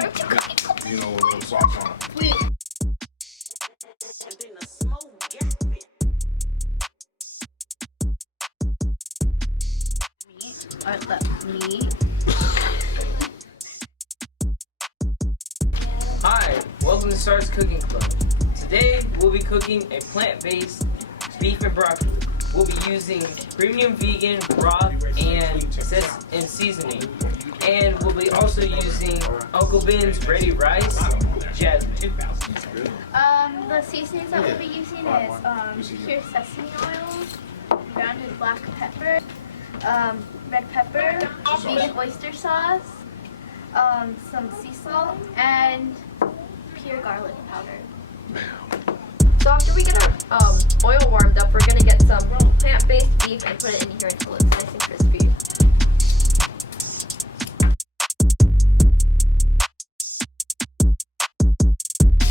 You know, with a little sauce on it. Wait. Meat. Hi, welcome to S.T.A.A.R's Cooking Club. Today we'll be cooking a plant-based beef and broccoli. We'll be using premium vegan broth and seasoning. And we'll be also using Uncle Ben's ready rice, jasmine. The seasonings that we'll be using is pure sesame oil, grounded black pepper, red pepper, vegan oyster sauce, some sea salt, and pure garlic powder. So after we get our oil warmed up, we're gonna get some plant-based beef and put it in here until it's nice and crispy.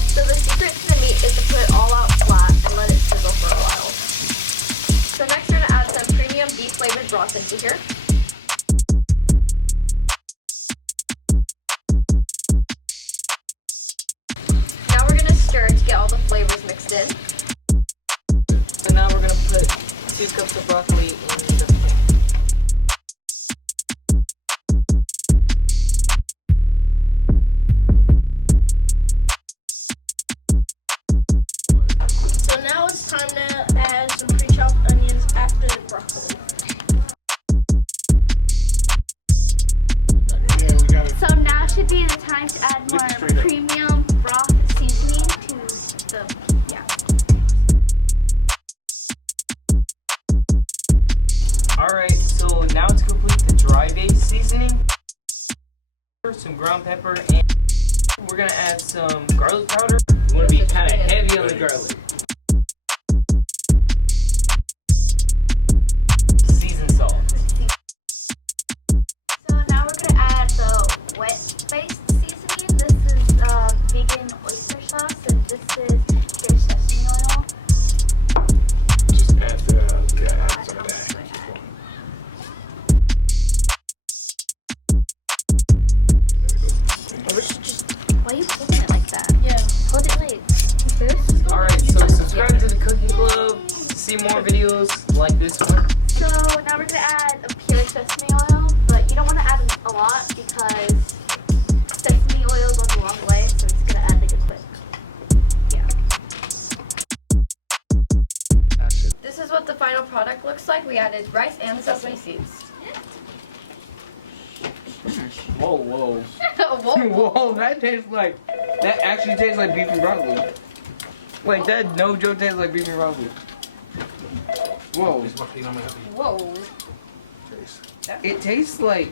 So the secret to the meat is to put it all out flat and let it sizzle for a while. So next we're gonna add some premium beef flavored broth into here. Now we're gonna stir to get all the flavors mixed in. So now we're gonna put 2 cups of broccoli in the pan. So now it's time to add some pre-chopped onions after the broccoli. Yeah, we got it. So now should be the time to add more premium broth seasoning to the, Alright, so now to complete the dry base seasoning, some ground pepper, and we're gonna add some garlic powder. We want to be kind of heavy on the garlic. Seasoned salt. So now we're gonna add the wet-based seasoning. This is vegan oyster sauce, and this is pure sesame oil. Just add add some of that. Why are you putting it like that? Yeah. Hold it like this. Alright, so subscribe to the Cooking Club to see more videos like this one. So now we're gonna add a pure sesame oil, but you don't want to add a lot because sesame oil goes a long way, so it's gonna add like a quick. Yeah. This is what the final product looks like. We added rice and sesame seeds. Whoa, whoa. Whoa. Whoa, that actually tastes like beef and broccoli. Like that, no joke, tastes like beef and broccoli. Whoa. Whoa. It tastes like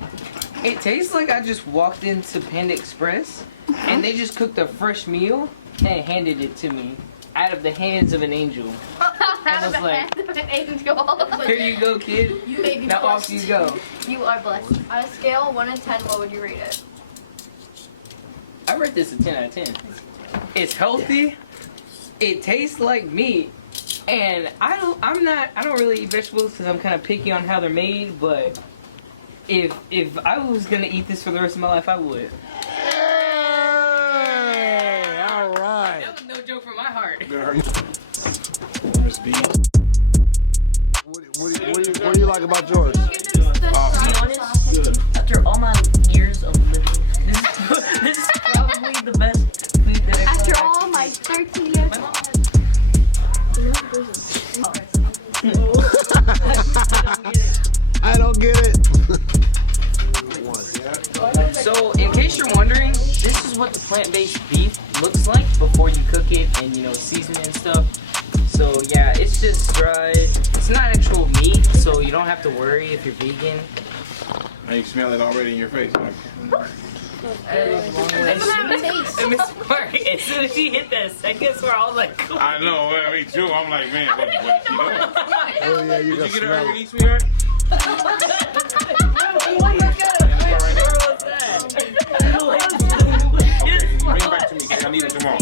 I just walked into Panda Express and they just cooked a fresh meal and handed it to me out of the hands of an angel. Out was of the like, hand of an angel. Here you go, kid. You may be Now blessed. off you go. You are blessed. On a scale of 1 to 10, what would you rate it? I rate this a 10 out of 10. It's healthy. It tastes like meat. And I don't really eat vegetables because I'm kind of picky on how they're made, but if I was gonna eat this for the rest of my life, I would. Hey, all right. That was no joke from my heart. Miss B. What do you like about yours? To be honest, after all my years of living, this is probably the best food that I've After had. all my 13 years. My mom I don't get it. So, in case you're wondering, this is what the plant-based beef looks like before you cook it and, season it and stuff. So, yeah, it's just dry. It's not actual meat, so you don't have to worry if you're vegan. Now you smell it already in your face. And Miss Mark, as soon as she hit that second swear, I was like, I know, man, me too. I'm like, man, what is she doing? Oh yeah, you Did got you get her smell already, it. sweetheart? Where was that? Okay, bring it back to me. I need it tomorrow.